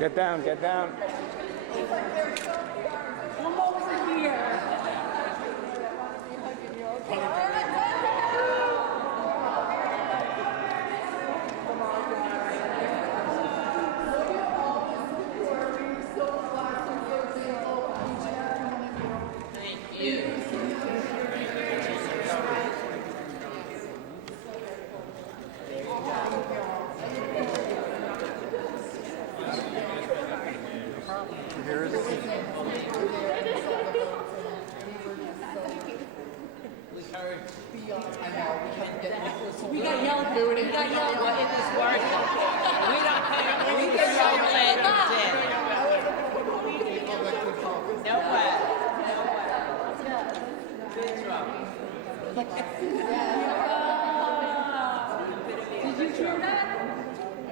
Get down, get down. Come over here. Thank you. We got yelled at. We got yelled at. What is this word? We don't pay. We get so glad you did. No way. No way. Good trouble. Did you hear that?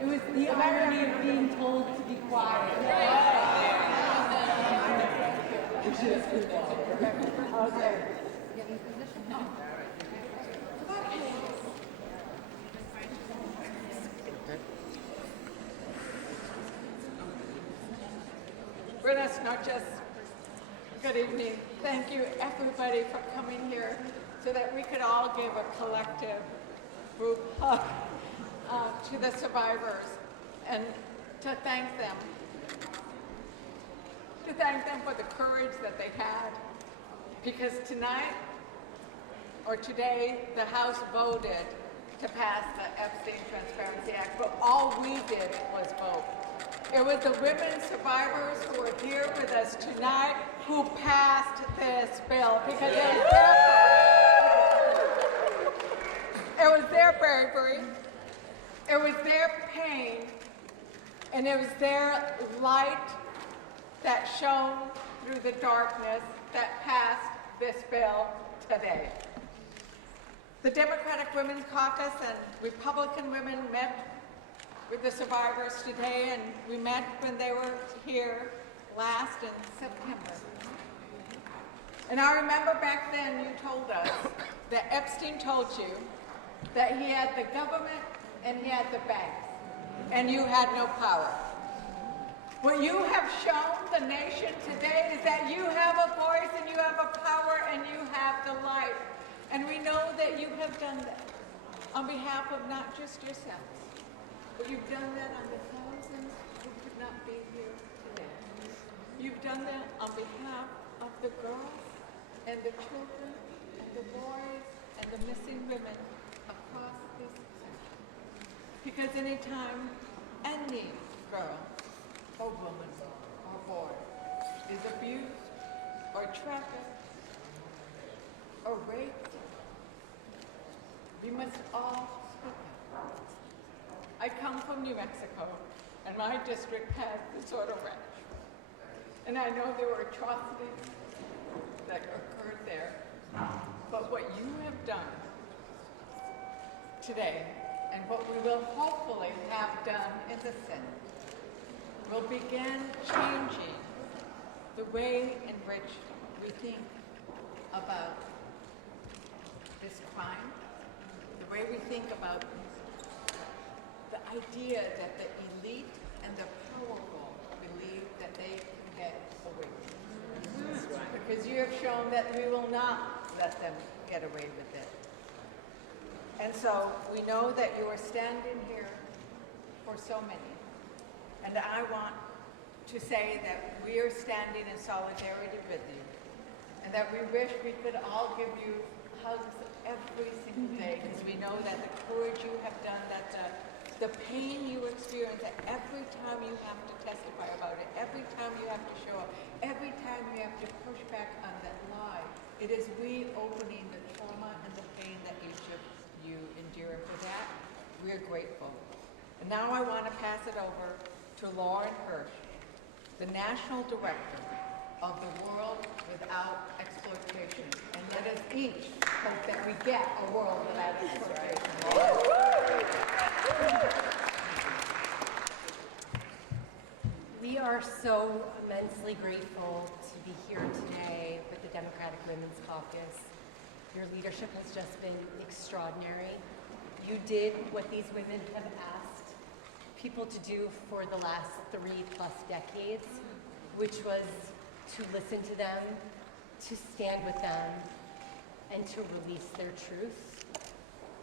It was the irony of being told to be quiet. Okay. Buenas noches. Good evening. Thank you, everybody, for coming here so that we could all give a collective group hug to the survivors and to thank them. To thank them for the courage that they had. Because tonight, or today, the House voted to pass the Epstein Transparency Act, but all we did was vote. It was the women survivors who are here with us tonight who passed this bill because it was their bravery, it was their pain, and it was their light that shone through the darkness that passed this bill today. The Democratic Women's Caucus and Republican women met with the survivors today, and we met when they were here last in September. And I remember back then you told us that Epstein told you that he had the government and he had the banks, and you had no power. What you have shown the nation today is that you have a voice and you have a power and you have the light. And we know that you have done that on behalf of not just yourselves, but you've done that on the thousands who could not be here today. You've done that on behalf of the girls and the children and the boys and the missing women across this country. Because anytime any girl or woman or boy is abused or trafficked or raped, we must all speak up. I come from New Mexico, and my district had the Soto Ranch. And I know there were atrocities that occurred there. But what you have done today, and what we will hopefully have done in the Senate, will begin changing the way in which we think about this crime, the way we think about the idea that the elite and the powerful believe that they can get away with it. Because you have shown that we will not let them get away with it. And so we know that you are standing here for so many. And I want to say that we are standing in solidarity with you, and that we wish we could all give you hugs every single day, because we know that the courage you have done, that the pain you experience, that every time you have to testify about it, every time you have to show up, every time you have to push back on that lie, it is reopening the trauma and the pain that each of you endure. And for that, we are grateful. And now I want to pass it over to Lauren Hirsch, the National Director of the World Without Exploitation. And let us each hope that we get a world without exploitation. We are so immensely grateful to be here today with the Democratic Women's Caucus. Your leadership has just been extraordinary. You did what these women have asked people to do for the last 3+ decades, which was to listen to them, to stand with them, and to release their truth.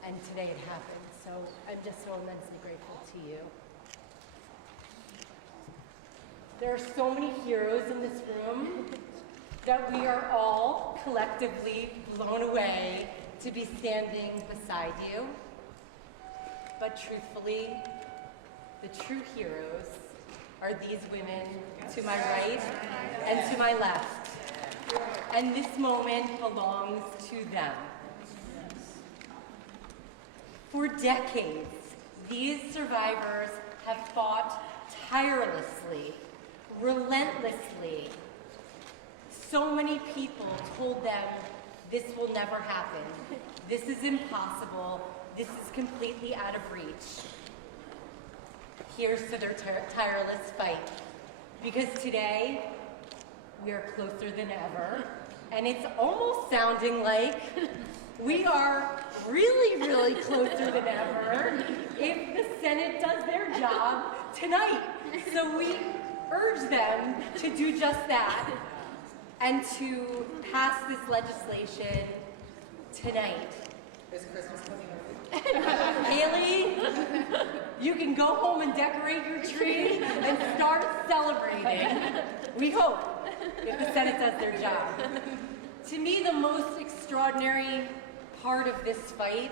And today it happened. So I'm just so immensely grateful to you. There are so many heroes in this room that we are all collectively blown away to be standing beside you. But truthfully, the true heroes are these women to my right and to my left. And this moment belongs to them. For decades, these survivors have fought tirelessly, relentlessly. So many people told them this will never happen. This is impossible. This is completely out of reach. Here's to their tireless fight. Because today, we are closer than ever, and it's almost sounding like we are really, really closer than ever if the Senate does their job tonight. So we urge them to do just that and to pass this legislation tonight. Is Christmas coming early? Haley, you can go home and decorate your tree and start celebrating. We hope, if the Senate does their job. To me, the most extraordinary part of this fight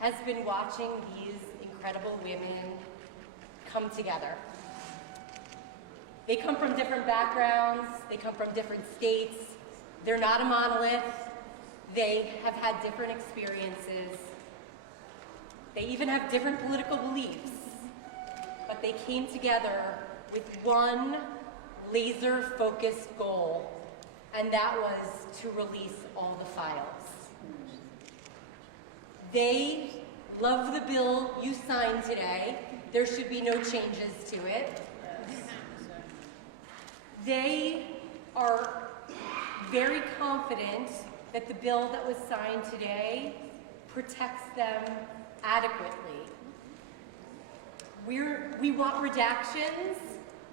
has been watching these incredible women come together. They come from different backgrounds, they come from different states, they're not a monolith, they have had different experiences, they even have different political beliefs, but they came together with one laser-focused goal, and that was to release all the files. They love the bill you signed today. There should be no changes to it. They are very confident that the bill that was signed today protects them adequately. We want redactions,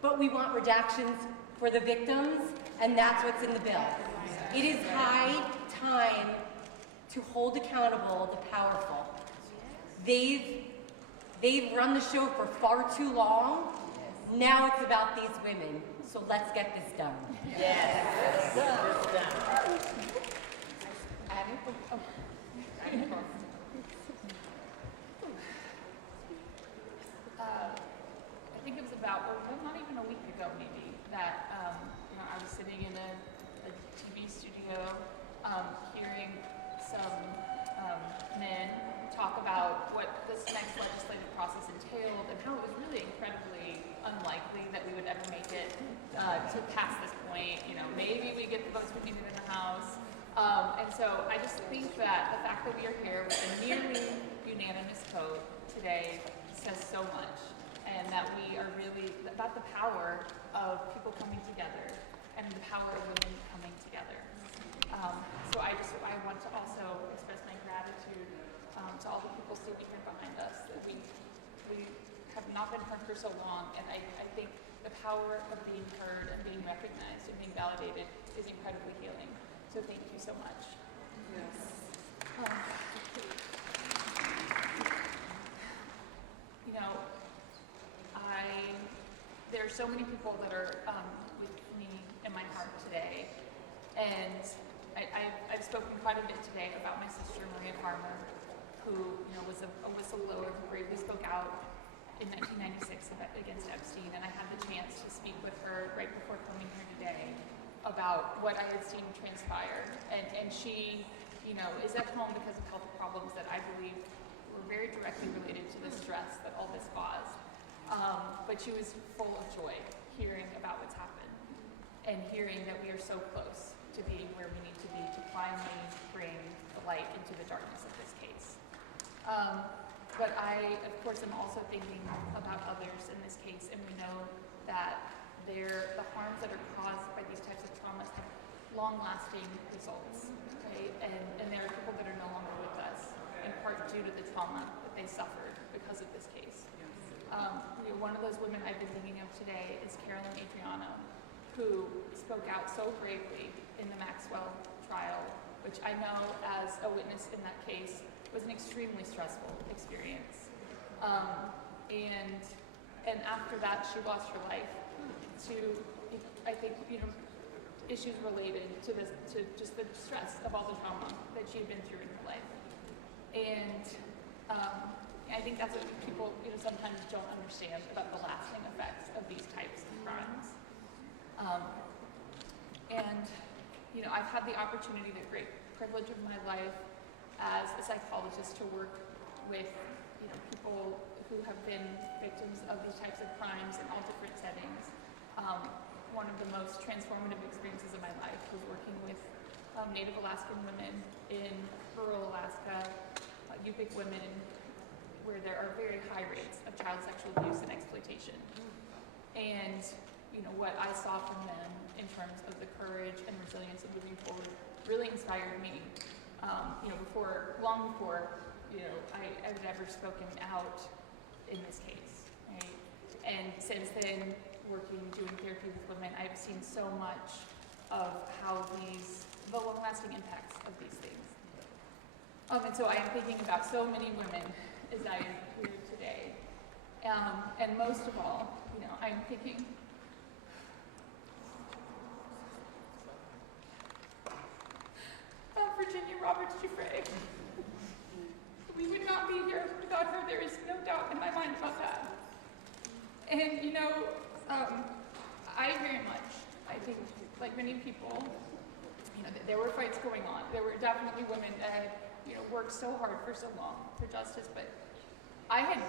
but we want redactions for the victims, and that's what's in the bill. It is high time to hold accountable the powerful. They've run the show for far too long. Now it's about these women. So let's get this done. Yes. I think it was about, well, not even a week ago maybe, that I was sitting in a TV studio hearing some men talk about what this next legislative process entailed and how it was really incredibly unlikely that we would ever make it to pass this point. Maybe we get the votes we needed in the House. And so I just think that the fact that we are here with a nearly unanimous vote today says so much, and that we are really about the power of people coming together and the power of women coming together. So I want to also express my gratitude to all the people sitting here behind us, that we have not been heard for so long, and I think the power of being heard and being recognized and being validated is incredibly healing. So thank you so much. Yes. There are so many people that are with me in my heart today, and I've spoken quite a bit today about my sister Maria Farmer, who was a whistleblower who bravely spoke out in 1996 against Epstein, and I had the chance to speak with her right before coming here today about what I had seen transpire, and she is at home because of health problems that I believe were very directly related to the stress that all this caused. But she was full of joy hearing about what's happened and hearing that we are so close to being where we need to be to finally bring the light into the darkness of this case. But I, of course, am also thinking about others in this case, and we know that the harms that are caused by these types of traumas have long-lasting results, right? And there are people that are no longer with us, in part due to the trauma that they suffered because of this case. one of those women I've been thinking of today is Carolyn Adriano, who spoke out so bravely in the Maxwell trial, which I know as a witness in that case was an extremely stressful experience. And after that, she lost her life to, I think, issues related to this, to just the stress of all the trauma that she had been through in her life. And I think that's what people, sometimes don't understand about the lasting effects of these types of crimes. I've had the opportunity, the great privilege of my life as a psychologist to work with, people who have been victims of these types of crimes in all different settings. One of the most transformative experiences of my life was working with Native Alaskan women in rural Alaska, Yupik women, where there are very high rates of child sexual abuse and exploitation. And what I saw from them in terms of the courage and resilience of moving forward really inspired me. Long before I had ever spoken out in this case, right? And since then, doing therapy with women, I've seen so much of how the long-lasting impacts of these things. And so I am thinking about so many women as I am here today. And most of all, I'm thinking about Virginia Roberts Giuffre. We would not be here without her. There is no doubt in my mind about that. And I very much, I think, like many people, there were fights going on. There were definitely women that had, worked so hard for so long for justice, but I had,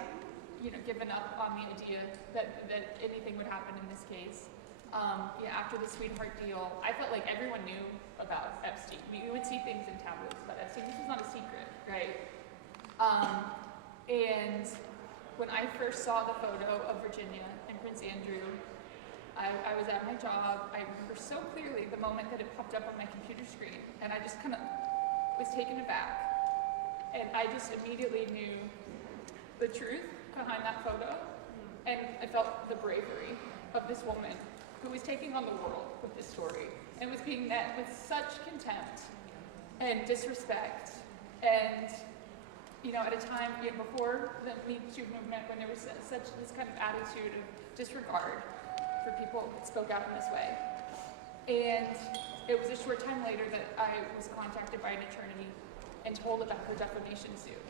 given up on the idea that anything would happen in this case. After the sweetheart deal, I felt like everyone knew about Epstein. We would see things in tabloids about Epstein. This was not a secret, right? And when I first saw the photo of Virginia and Prince Andrew, I was at my job. I remember so clearly the moment that it popped up on my computer screen, and I just kind of was taken aback. And I just immediately knew the truth behind that photo, and I felt the bravery of this woman who was taking on the world with this story and was being met with such contempt and disrespect. And at a time before the Me Too movement, when there was such this kind of attitude of disregard for people that spoke out in this way. And it was a short time later that I was contacted by an attorney and told about her defamation suit.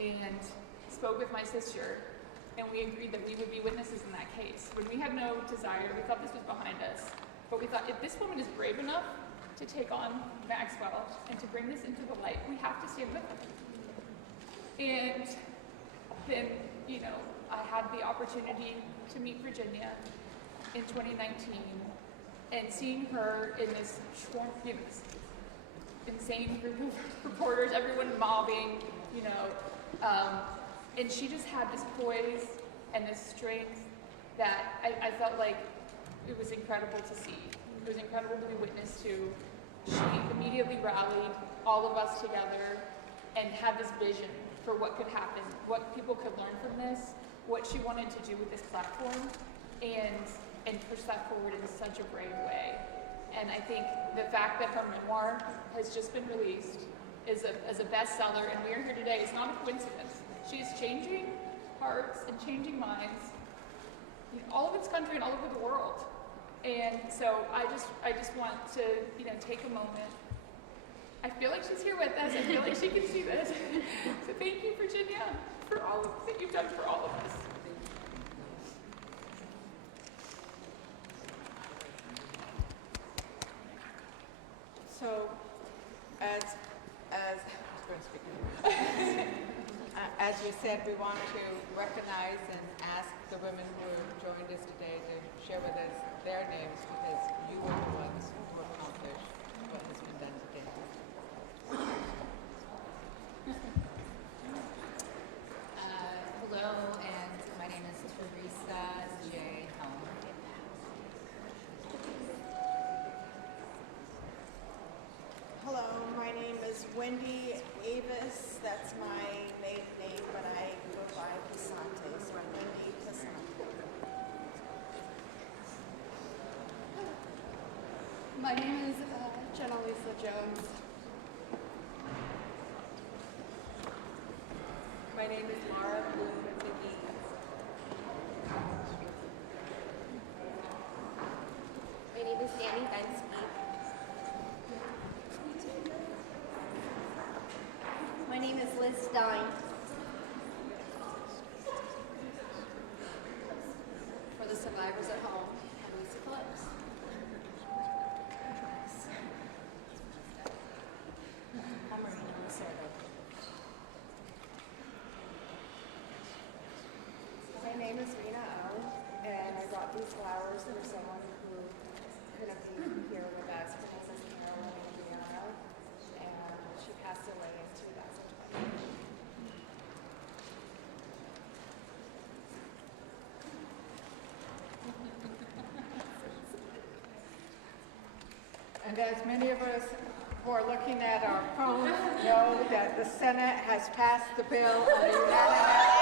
And spoke with my sister, and we agreed that we would be witnesses in that case. When we had no desire, we thought this was behind us, but we thought if this woman is brave enough to take on Maxwell and to bring this into the light, we have to stand with her. And then, I had the opportunity to meet Virginia in 2019, and seeing her in this swarm, this insane group of reporters, everyone mobbing, and she just had this poise and this strength that I felt like it was incredible to see. It was incredible to be witness to. She immediately rallied all of us together and had this vision for what could happen, what people could learn from this, what she wanted to do with this platform, and push that forward in such a brave way. And I think the fact that her memoir has just been released as a bestseller, and we are here today, is not a coincidence. She is changing hearts and changing minds, all over this country and all over the world. And so I just want to, take a moment. I feel like she's here with us. I feel like she can see this. So thank you, Virginia, for all that you've done for all of us. So, as you said, we want to recognize and ask the women who have joined us today to share with us their names, because you were the ones who accomplished what has been done today. Hello, and my name is Teresa J. Helmer. Hello, my name is Wendy Avis. That's my maiden name, but I go by Pisante, so I'm Wendy Pisante. My name is Jenna Lisa Jones. My name is Mara Bloom McGee. My name is Danny Bensky. My name is Liz Stein. For the survivors at home, I'm Lisa Phillips. I'm Marina Lucerdo. My name is Rena Owen, and I brought these flowers for someone who couldn't be here with us. Her name is Carolyn Indiana, and she passed away in 2020. And as many of us who are looking at our phones know that the Senate has passed the bill on a unanimous.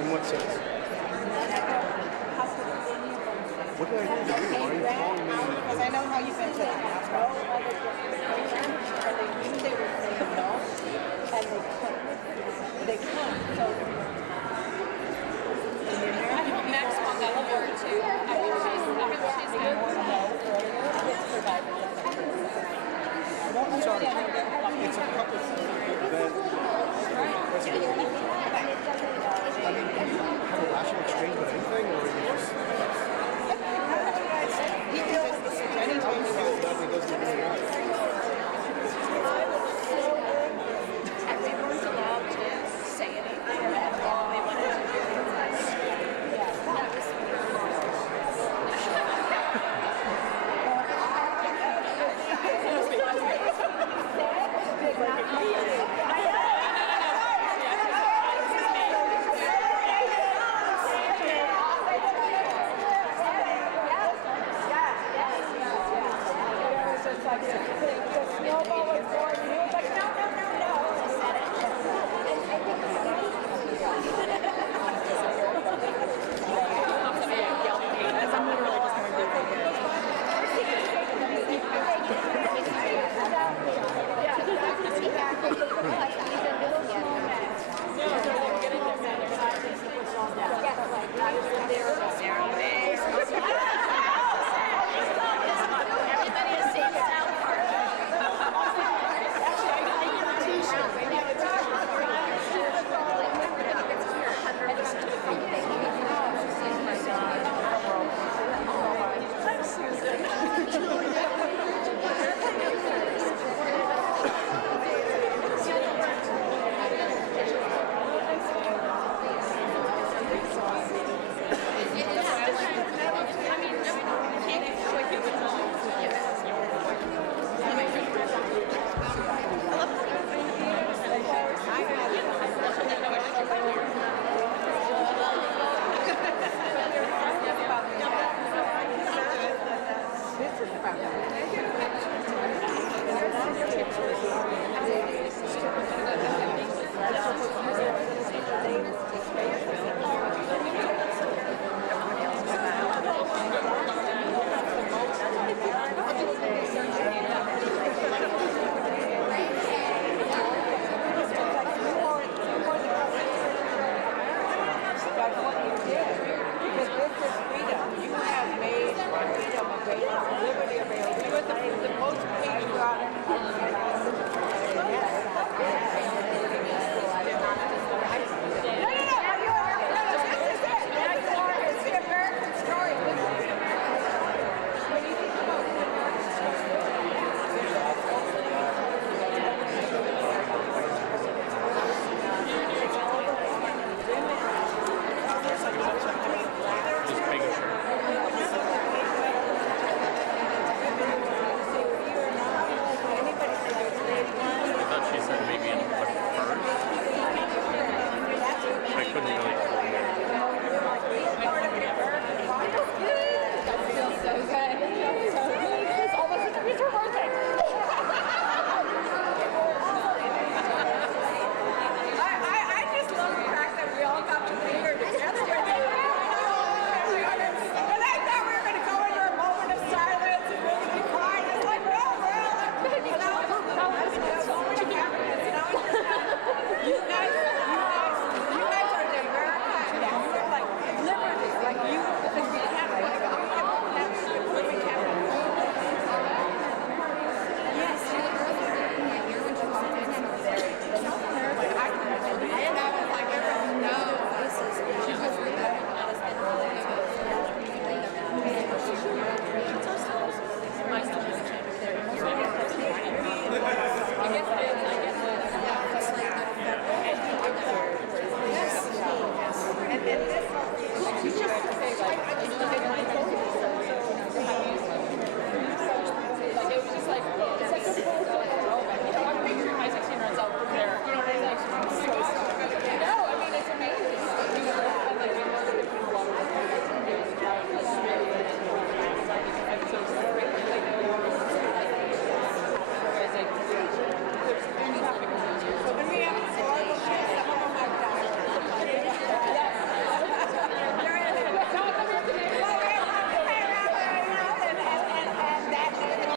In what sense? What did I do to you? Why are you calling me? Because I know how you've been today. That's why. And they knew they were saying no, and they couldn't. They couldn't. So I hope Max won that award too. I hope she's good. Sorry, it's a couple of I mean, do you have a rational exchange with anything, or are you just... Anytime he feel that he doesn't really want it? And they weren't allowed to say anything at all. They wanted to do it. That was I couldn't go